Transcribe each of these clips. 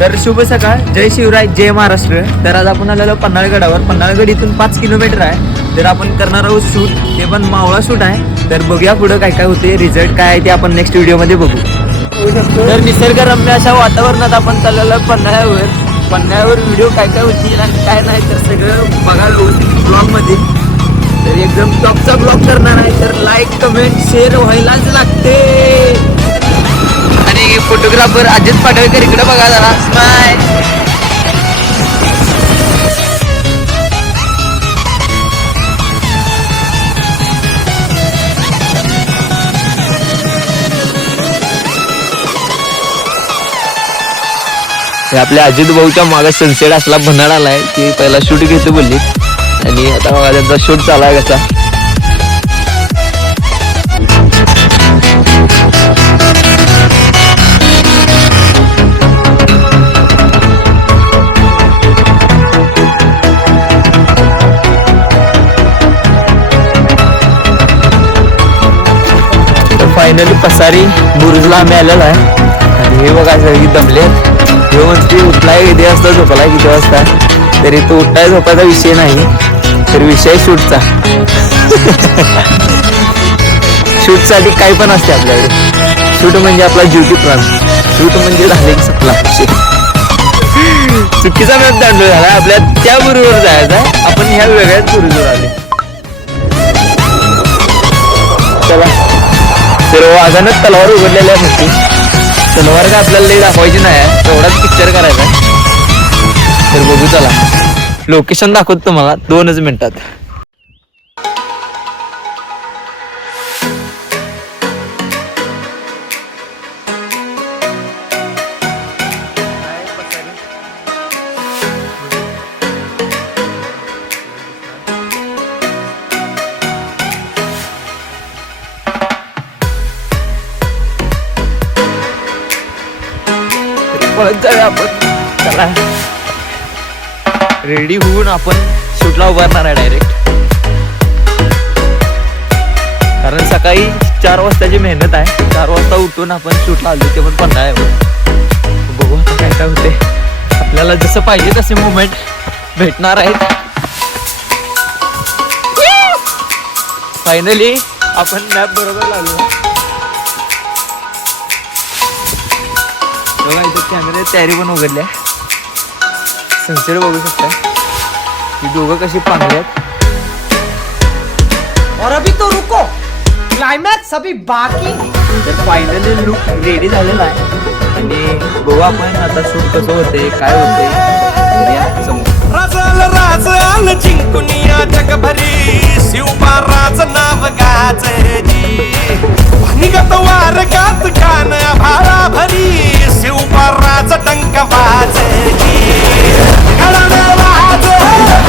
तर शुभ सकाळ, जय शिवराय, जय महाराष्ट्र. तर आज आपण आलेलो पन्हाळगडावर. पन्हाळगड इथून 5 किलोमीटर आहे. तर आपण करणार आहोत शूट, ते पण मावळा शूट आहे. तर बघूया पुढं काय काय होते, रिझल्ट काय आहे ते आपण नेक्स्ट व्हिडिओमध्ये बघू. तर निसर्गरम्य अशा वातावरणात आपण चाललेलो पन्हाळ्यावर व्हिडिओ काय काय होतील आणि काय नाही तर सगळं बघायला होतील ब्लॉगमध्ये. तर एकदम टॉपचा ब्लॉग करणार आहे. तर लाईक कमेंट शेअर व्हायलाच लागते. आणि फोटोग्राफर अजित पाटळकर इकडे बघा जरा. स्माइल. आपल्या अजित भाऊच्या मागे सनसेट असला भनाड आलाय की पहिला शूट घेतो बोलली आणि आता बघा त्यांचा शूट चालू आहे कसा. फायनली पसारी बुरुजला आम्ही आलेला आहे आणि हे बघा सगळी दमलेत. हे म्हणते उठलाय किती वाजता झोपलाय किती वाजता, तरी तो उठलाय झोपायचा विषय नाही, तर विषय शूटचा. शूटसाठी काही पण असते आपल्याकडे. शूट म्हणजे आपला ड्युटी प्लॅन. शूट म्हणजे झाले की सपला चुकीचा मॅप दांडलो झाला. आपल्या त्या बुरुजवर जायचा, आपण ह्या वेगळ्याच बुरुजवर आले. चला, तर वाघानच तलवार उघडलेल्या होती. तलवार का आपल्याला लई दाखवायची नाही, तेवढाच पिक्चर करायचा. तर बघू चला, लोकेशन दाखवतो तुम्हाला 2च मिनिटात. आपण चला रेडी होऊन आपण शूटला उभारणार आहे डायरेक्ट. कारण सकाळी 4 वाजताची मेहनत आहे. 4 वाजता उठून आपण शूटला आलो, ते पण पन्हाळ्यावर. बघू आता काय काय होते. आपल्याला जसं पाहिजे तसे मुवमेंट भेटणार आहेत. फायनली आपण मॅप बरोबर लागलो. बघा इथं कॅमेरे तयारी पण उघडल्या. सनसेट बघू शकता. ही दोघं कशी पांगल्यात. और अभी तो रुको, क्लाइमॅक्स अभी बाकी. तर फायनली लुक रेडी झालेला आहे आणि बघू आपण आता शूट कसं होते काय होते. राज आल जिंकुनिया जगभरी, शिवबा राज नाव गाजरी. निगत वार गात कान भाळा भरी, शिवबा राज टंक वाजरी. गळाने वाज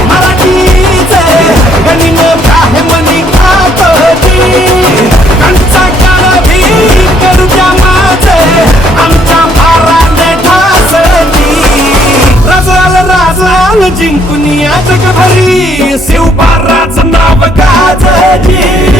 मराठीचे, गणिन काहे मनी खातजी. कंचा काळ भी करू द्या माझे, आमच्या भाराने ठासजी. राज जिंकुनिया जगभरी, शिवबा राज नाव गाजरी.